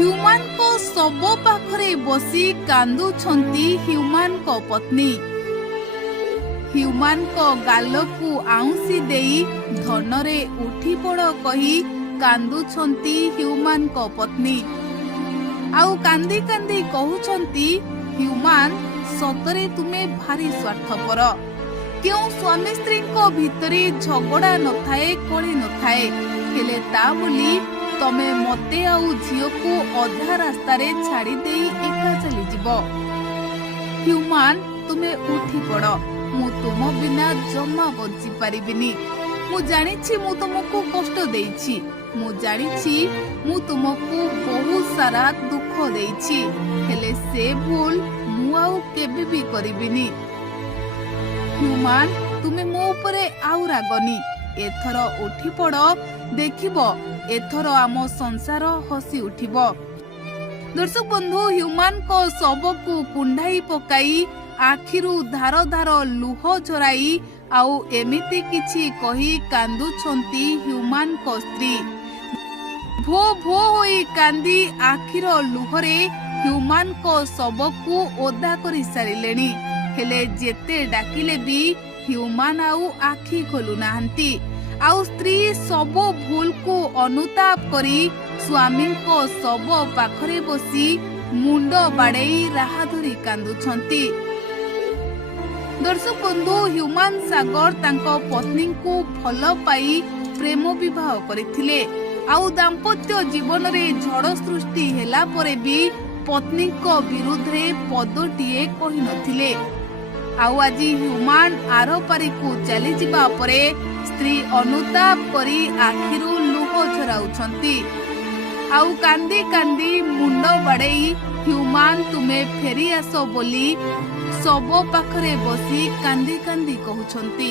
ହ୍ୟୁମାନ ଶବ ପାଖରେ ବସି କାନ୍ଦୁଛନ୍ତି ହ୍ୟୁମାନ ପତ୍ନୀ। ହ୍ୟୁମାନ ଗାଲକୁ ଆଉଁସି ଦେଇ ଧନରେ ଉଠି ପଡ଼ କହି କାନ୍ଦୁଛନ୍ତି ହ୍ୟୁମାନ ପତ୍ନୀ। ଆଉ କାନ୍ଦି କାନ୍ଦି କହୁଛନ୍ତି, ହ୍ୟୁମାନ ସତରେ ତୁମେ ଭାରି ସ୍ୱାର୍ଥପର। କେଉଁ ସ୍ୱାମୀ ସ୍ତ୍ରୀଙ୍କ ଭିତରେ ଝଗଡ଼ା ନଥାଏ, କଳି ନଥାଏ, ହେଲେ ତା ବୋଲି ତମେ ମତେ ଆଉ ଝିଅକୁ ଅଧା ରାସ୍ତାରେ ଛାଡ଼ି ଦେଇ ଏକା ଚାଲିଯିବ। ହ୍ୟୁମାନ ତୁମେ ଉଠି ପଡ଼, ମୁଁ ତୁମ ବିନା ଜମା ବଞ୍ଚି ପାରିବିନି। ମୁଁ ଜାଣିଛି ମୁଁ ତୁମକୁ କଷ୍ଟ ଦେଇଛି, ମୁଁ ଜାଣିଛି ମୁଁ ତୁମକୁ ବହୁତ ସାରା ଦୁଃଖ ଦେଇଛି, ହେଲେ ସେ ଭୁଲ ମୁଁ ଆଉ କେବେ ବି କରିବିନି। ହ୍ୟୁମାନ ତୁମେ ମୋ ଉପରେ ଆଉ ରାଗନି, ଏଥର ଉଠି ପଡ଼, ଦେଖିବ ଏଥର ଆମ ସଂସାର ହସି ଉଠିବ। ଦର୍ଶକ ବନ୍ଧୁ, ହ୍ୟୁମାନଙ୍କ ଶବକୁ କୁଣ୍ଢାଇ ପକାଇ ଆଖିରୁ ଧାର ଧାର ଲୁହ ଝରାଇ ଆଉ ଏମିତି କିଛି କହି କାନ୍ଦୁଛନ୍ତି ହ୍ୟୁମାନଙ୍କ ସ୍ତ୍ରୀ। ଭୋ ଭୋ ହୋଇ କାନ୍ଦି ଆଖିର ଲୁହରେ ହ୍ୟୁମାନଙ୍କ ଶବକୁ ଓଦା କରି ସାରିଲେଣି, ହେଲେ ଯେତେ ଡାକିଲେ ବି ହ୍ୟୁମାନ ଆଉ ଆଖି ଖୋଲୁନାହାନ୍ତି। ଆଉ ସ୍ତ୍ରୀ ସବୁ ଭୁଲକୁ ଅନୁତାପ କରି ସ୍ୱାମୀଙ୍କ ଶବ ପାଖରେ ବସି ମୁଣ୍ଡ ବାଡ଼େଇ ରାହା ଧରି କାନ୍ଦୁଛନ୍ତି। ଦର୍ଶକ ବନ୍ଧୁ, ହ୍ୟୁମାନ ସାଗର ତାଙ୍କ ପତ୍ନୀଙ୍କୁ ଭଲ ପାଇ ପ୍ରେମ ବିବାହ କରିଥିଲେ। ଆଉ ଦାମ୍ପତ୍ୟ ଜୀବନରେ ଝଡ଼ ସୃଷ୍ଟି ହେଲା ପରେ ବି ପତ୍ନୀଙ୍କ ବିରୁଦ୍ଧରେ ପଦଟିଏ କହିନଥିଲେ। ଆଉ ଆଜି ହ୍ୟୁମାନ ଆରପାରିକୁ ଚାଲିଯିବା ପରେ ସ୍ତ୍ରୀ ଅନୁତାପ କରି ଆଖିରୁ ଲୁହ ଝରାଉଛନ୍ତି। ଆଉ କାନ୍ଦି କାନ୍ଦି ମୁଣ୍ଡ ବାଡ଼େଇ ହ୍ୟୁମାନ ତୁମେ ଫେରି ଆସ ବୋଲି ଶବ ପାଖରେ ବସି କାନ୍ଦି କାନ୍ଦି କହୁଛନ୍ତି।